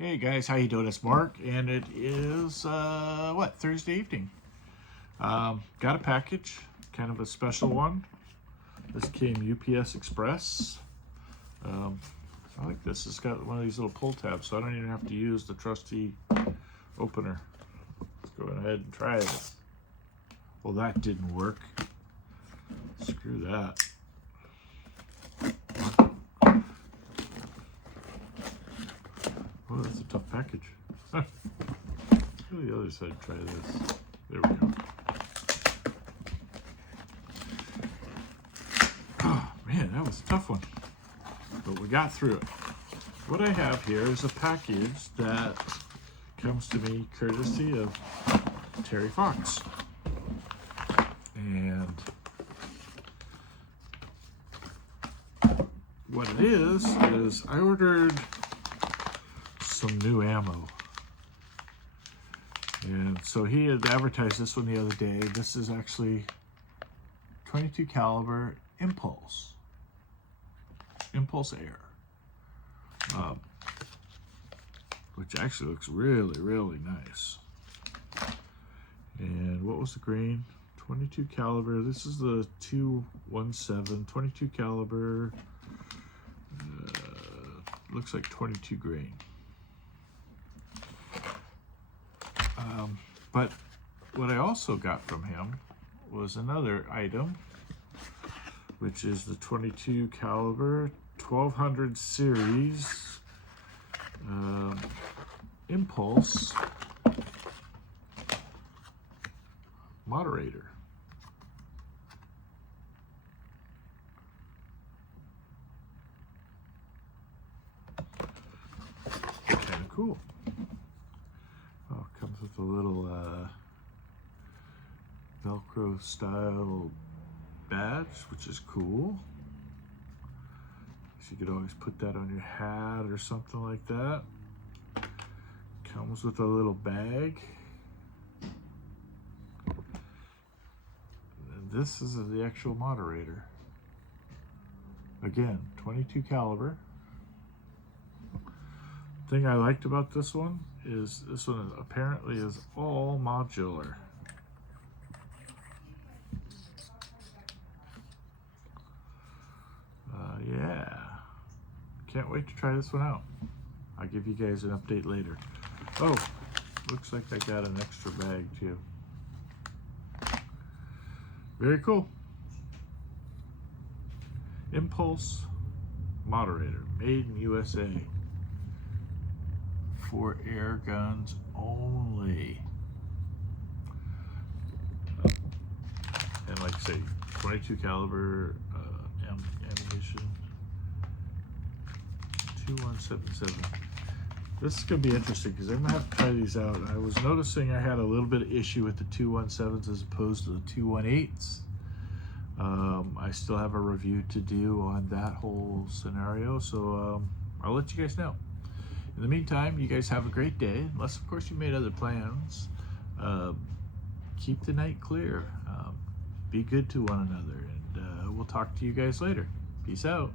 Hey guys, how you doing? It's Mark, and it is Thursday evening. Got a package, kind of a special one. This came UPS Express. I like this. It's got one of these little pull tabs, so I don't even have to use the trusty opener. Let's go ahead and try this. Well, that didn't work. Screw that. Oh, that's a tough package. Let's go to the other side and try this. There we go. Oh, man, that was a tough one. But we got through it. What I have here is a package that comes to me courtesy of Terry Fox. And what it is I ordered some new ammo. And so he had advertised this one the other day. This is actually 22 caliber Impulse Air, which actually looks really, really nice. And what was the grain? 22 caliber. This is the 217, 22 caliber. Looks like 22 grain. But what I also got from him was another item, which is the 22 caliber 1200 series Impulse moderator. Kind of cool. Oh, it comes with a little Velcro style badge, which is cool. So you could always put that on your hat or something like that. Comes with a little bag. And this is the actual moderator. Again, 22 caliber. Thing I liked about this one is apparently is all modular. Yeah, can't wait to try this one out. I'll give you guys an update later. Oh, looks like I got an extra bag too. Very cool. Impulse moderator, made in USA. For air guns only. And like I say, 22 caliber ammunition. 2177. This is going to be interesting because I'm going to have to try these out. I was noticing I had a little bit of issue with the 217s as opposed to the 218s. I still have a review to do on that whole scenario, so I'll let you guys know. In the meantime, you guys have a great day, unless of course you made other plans. Keep the night clear. Be good to one another, and we'll talk to you guys later. Peace out.